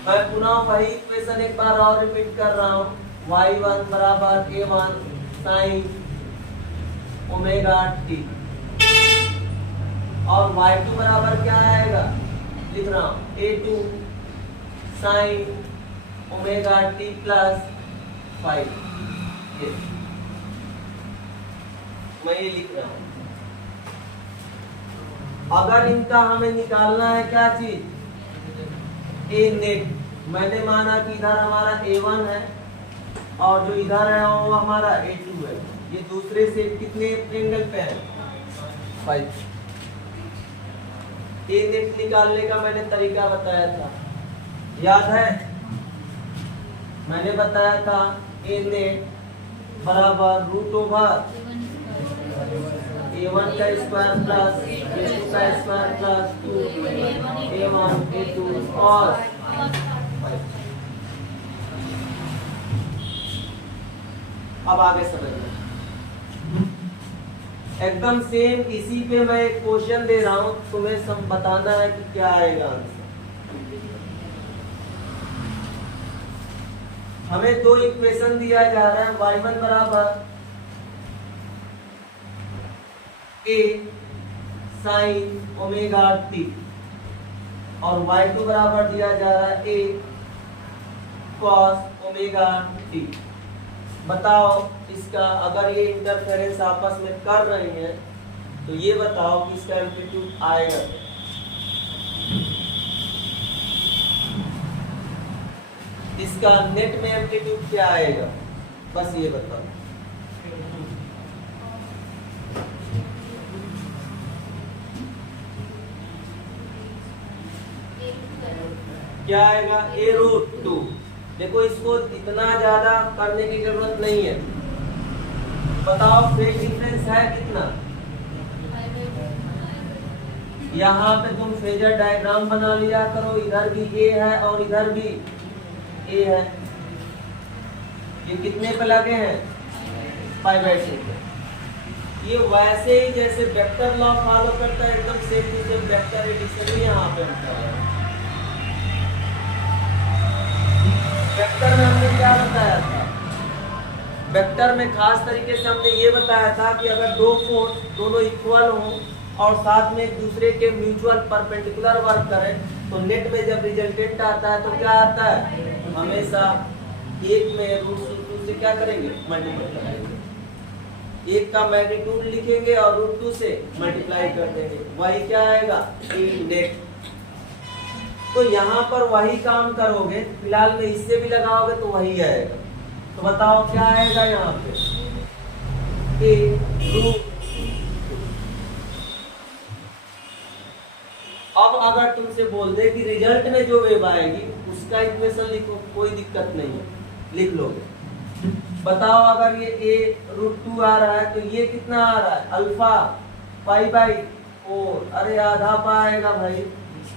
मैं पुनः वही इक्वेशन एक बार और रिपीट कर रहा हूँ, y1 बराबर a1 साइन ओमेगा टी, और y2 बराबर क्या आएगा, लिख रहा हूँ a2 sine omega T plus 5। ये मैं ये लिख रहा हूँ। अगर इनका हमें निकालना है क्या चीज, ए नेट। मैंने माना कि इधर हमारा a1 है और जो इधर है वो हमारा a2 है। ये दूसरे सेट कितने एंगल पे है, 5। ए नेट निकालने का मैंने तरीका बताया था, याद है? मैंने बताया था ए नेट बराबर रूट ओवर a1 का स्क्वायर प्लस a2 का स्क्वायर प्लस 2 a1 a2 और अब आगे समझिए। एकदम सेम इसी पे मैं एक क्वेश्चन दे रहा हूं, तुम्हें सब बताना है कि क्या आएगा आंसर। हमें दो इक्वेशन दिया जा रहा है, y1 बराबर a साइन ओमेगा टी और y2 बराबर दिया जा रहा है a कॉस ओमेगा टी। बताओ इसका, अगर ये इंटरफेरेंस आपस में कर रही हैं तो ये बताओ कि इसका एम्पलीट्यूड आएगा। इसका नेट में एम्पलीट्यूड क्या आएगा, बस ये बताओ। क्या आएगा, a रूट 2। देखो इसको इतना ज्यादा करने की जरूरत नहीं है। बताओ फेज डिफरेंस है कितना। यहाँ पे तुम फेजर डायग्राम बना लिया करो, इधर भी a है और इधर भी a है। ये कितने पे लगे हैं, 5/2 पे। ये वैसे ही जैसे वेक्टर लॉ फॉलो करता है, एकदम same to same vector addition ही यहाँ पे हम कर रहे हैं। वेक्टर में हमने क्या बताया था, वेक्टर में खास तरीके से हमने ये बताया था कि अगर दो फोर्स दोनों इक्वल हों और साथ में एक दूसरे के म्यूचुअल परपेंडिकुलर वर्क करें तो नेट में जब रिजल्टेंट आता है तो क्या आता है, हमेशा एक में √2 से क्या करेंगे, मल्टीप्लाई करेंगे। एक का मैग्नीट्यूड लिखेंगे और √2 से मल्टीप्लाई कर देंगे, वही क्या आएगा, ए नेट। तो यहाँ पर वही काम करोगे, फिलहाल में इससे भी लगाओगे तो वही आएगा। तो बताओ क्या आएगा यहाँ पे, a√2। अब अगर तुमसे बोल दे कि रिजल्ट में जो वेव आएगी उसका इक्वेशन लिखो, कोई दिक्कत नहीं है, लिख लोगे। बताओ अगर ये a√2 आ रहा है तो ये कितना आ रहा है, अल्फा π/4। अरे आधा पा आएगा भाई,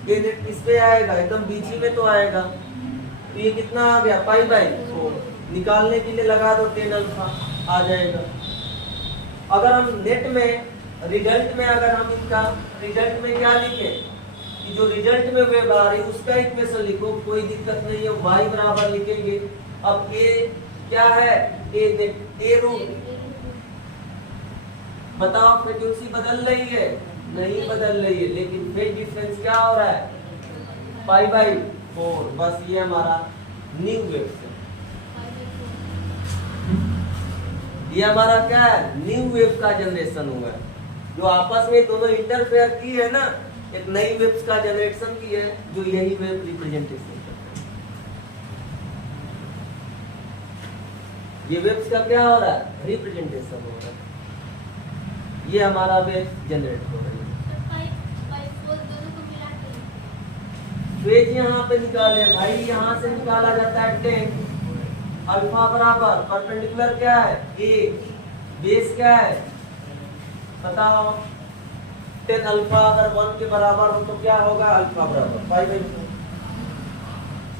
ये नेट किस पे आएगा, एकदम बीच में तो आएगा। तो ये कितना आ गया, π/4। निकालने के लिए लगा दो 10 अल्फा, आ जाएगा। अगर हम नेट में रिजल्ट में अगर हम इसका रिजल्ट में क्या लिखे कि जो रिजल्ट में वेव आ रही है उसका इक्वेशन लिखो, कोई दिक्कत नहीं है, y बराबर लिखेंगे। अब a क्या है, a नेट, a रूट। बताओ फ्रीक्वेंसी बदल रही है, नहीं बदल रही है, लेकिन फेज डिफरेंस क्या हो रहा है, π/4। बस ये हमारा न्यू वेव है, ये हमारा क्या है, न्यू वेव का जनरेशन हुआ है। जो आपस में दोनों इंटरफेयर की है ना, एक नई वेव्स का जनरेशन की है, जो यही वेव रिप्रेजेंटेशन करता है। ये वेव्स का क्या हो रहा है, रिप्रेजेंटेशन हो रहा है। ये हमारा वेव जनरेट हो रही है। फेज यहाँ पे निकाले भाई, यहाँ से निकाला जाता है 10 अल्फा बराबर परपेंडिकुलर क्या है, a, बेस क्या है बताओ। 10 अल्फा अगर 1 के बराबर हो तो क्या होगा, अल्फा बराबर 5/4।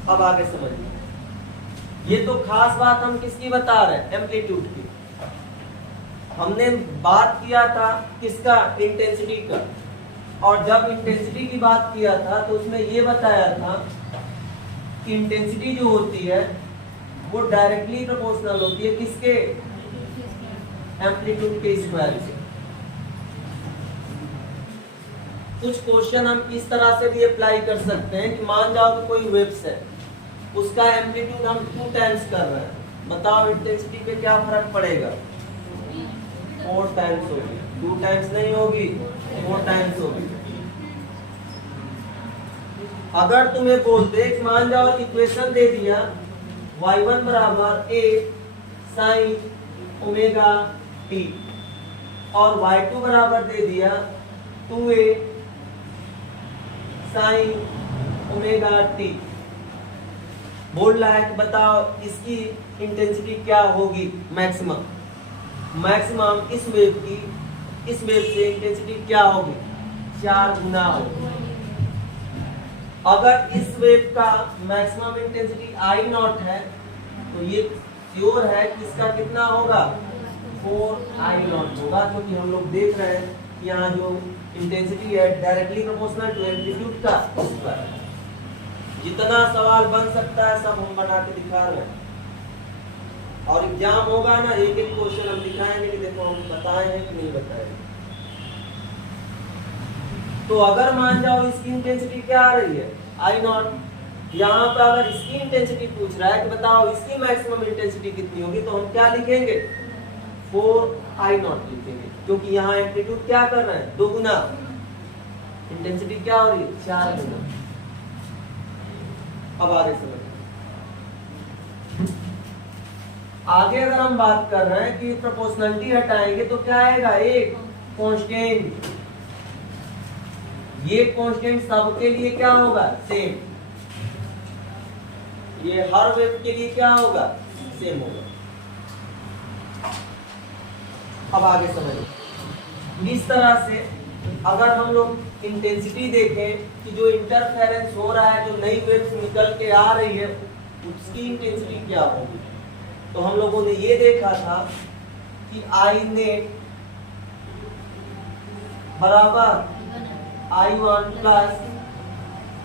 अब आगे समझिए, ये तो खास बात हम किसकी बता रहे हैं, एम्पलीट्यूड की। हमने बात किया था किसका, इंटेंसिटी का। और जब इंटेंसिटी की बात किया था तो उसमें ये बताया था कि इंटेंसिटी जो होती है वो डायरेक्टली प्रोपोर्शनल होती है किसके, एम्पलीट्यूड के स्क्वायर से। कुछ क्वेश्चन हम इस तरह से भी अप्लाई कर सकते हैं कि मान जाओ कि कोई वेव्स है, उसका एम्पलीट्यूड हम 2 टाइम्स कर रहे हैं, बताओ इंटेंसिटी पे क्या फर्क पड़ेगा, 4 टाइम्स होगी, 2 टाइम्स नहीं होगी, 4 टाइम्स होगी। अगर तुम्हें बोलते कि मान जाओ इक्वेशन दे दिया y1 बराबर a sin ओमेगा t और y2 बराबर दे दिया 2a sin ओमेगा t, बोल रहा है कि बताओ इसकी इंटेंसिटी क्या होगी मैक्सिमम, मैक्सिमम इस वेव से इंटेंसिटी क्या होगी, 4 गुना होगी। अगर इस वेव का मैक्सिमम इंटेंसिटी आई नॉट है तो ये श्योर है कि इसका कितना होगा, 4 आई नॉट होगा, क्योंकि हम लोग देख रहे हैं कि यहाँ जो इंटेंसिटी है डायरेक्टली प्रोपोर्शनल टू एम्पलीट्यूड का स्क्वायर। जितना सवाल बन सकता है सब हम बना के दिखा रहे हैं, और एग्जाम होगा ना एक एक क्वेश्चन हम दिखाएंगे कि देखो हम बताए हैं कि नहीं बताए। तो अगर मान जाओ इसकी इंटेंसिटी क्या आ रही है, आई नॉट, यहाँ पर अगर इसकी इंटेंसिटी पूछ रहा है कि बताओ इसकी मैक्सिमम इंटेंसिटी कितनी होगी, तो हम क्या लिखेंगे, 4 आई नॉट लिखेंगे, क्योंकि यहाँ एम्पलीट्यूड क्या कर रहे हैं, 2 गुना, इंटेंसिटी क्या हो रही है, 4 गुना। अब आगे समझ, आगे अगर हम बात कर रहे हैं कि प्रोपोर्शनलिटी हटाएंगे तो क्या आएगा, एक कांस्टेंट, ये कांस्टेंट सबके लिए क्या होगा, सेम, ये हर वेव के लिए क्या होगा, सेम होगा। अब आगे समझिए, इस तरह से अगर हम लोग इंटेंसिटी देखें कि जो इंटरफेरेंस हो रहा है, जो नई वेव्स निकल के आ रही है उसकी इंटेंसिटी क्या होगी, तो हम लोगों ने ये देखा था कि आई नेट बराबर I1 plus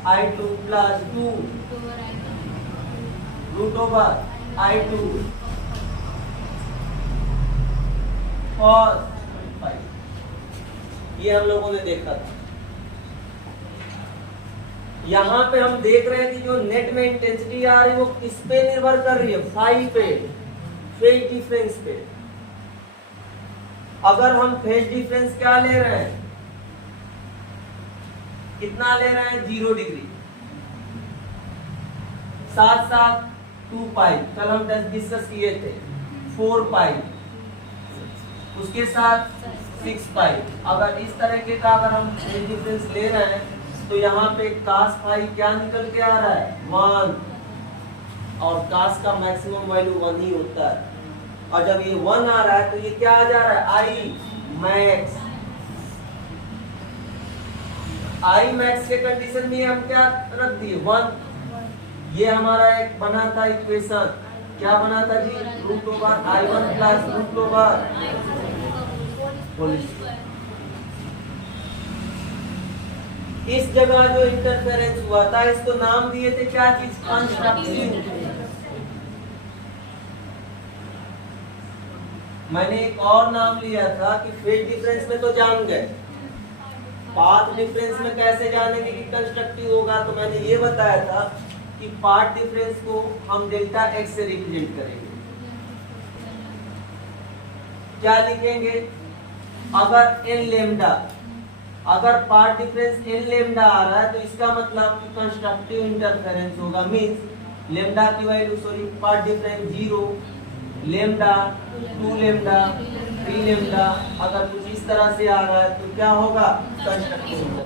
I2 plus 2 root over I2 और ये हम लोगों ने देखा था। यहाँ पे हम देख रहे हैं कि जो नेट में इंटेंसिटी आ रही है वो किस पे निर्भर कर रही है, फाई पे, फेज डिफरेंस पे। अगर हम फेज डिफरेंस क्या ले रहे हैं, कितना ले रहे हैं, 0 डिग्री, साथ साथ 2 पाई, कल हम डिस्कस किए थे, 4 पाई, उसके साथ 6 पाई। अगर इस तरीके का अगर हम फेज डिफरेंस ले रहे हैं तो यहाँ पे कास फाई क्या निकल के आ रहा है, 1, और कास का मैक्सिमम वैल्यू 1 ही होता है। और जब ये 1 आ रहा है तो ये क्या आ जा रहा है, आई मैक्स। आई मैक्स के कंडीशन में हम क्या रख दिए, 1। ये हमारा एक बना था इक्वेशन, क्या बना था जी, रूट ओवर I1 प्लस रूट ओवर होल स्क्वायर। इस जगह जो इंटरफेरेंस हुआ था इसको नाम दिए थे क्या चीज, कंस्ट्रक्टिव। मैंने एक और नाम लिया था कि फेज डिफरेंस में तो जान गए, पाथ डिफरेंस में कैसे जानेंगे कि कंस्ट्रक्टिव होगा, तो मैंने ये बताया था कि पाथ डिफरेंस को हम डेल्टा एक्स से रिप्रेजेंट करेंगे। क्या लिखेंगे, अगर एन लेमडा, अगर पाथ डिफरेंस एन लेमडा आ रहा है तो इसका मतलब कंस्ट्रक्टिव इंटरफेरेंस होगा, मींस लेमडा की value, sorry path difference 0, lambda 2 lambda 3 lambda, अगर कुछ इस तरह से आ रहा है तो क्या होगा, कंस्ट्रक्टिव।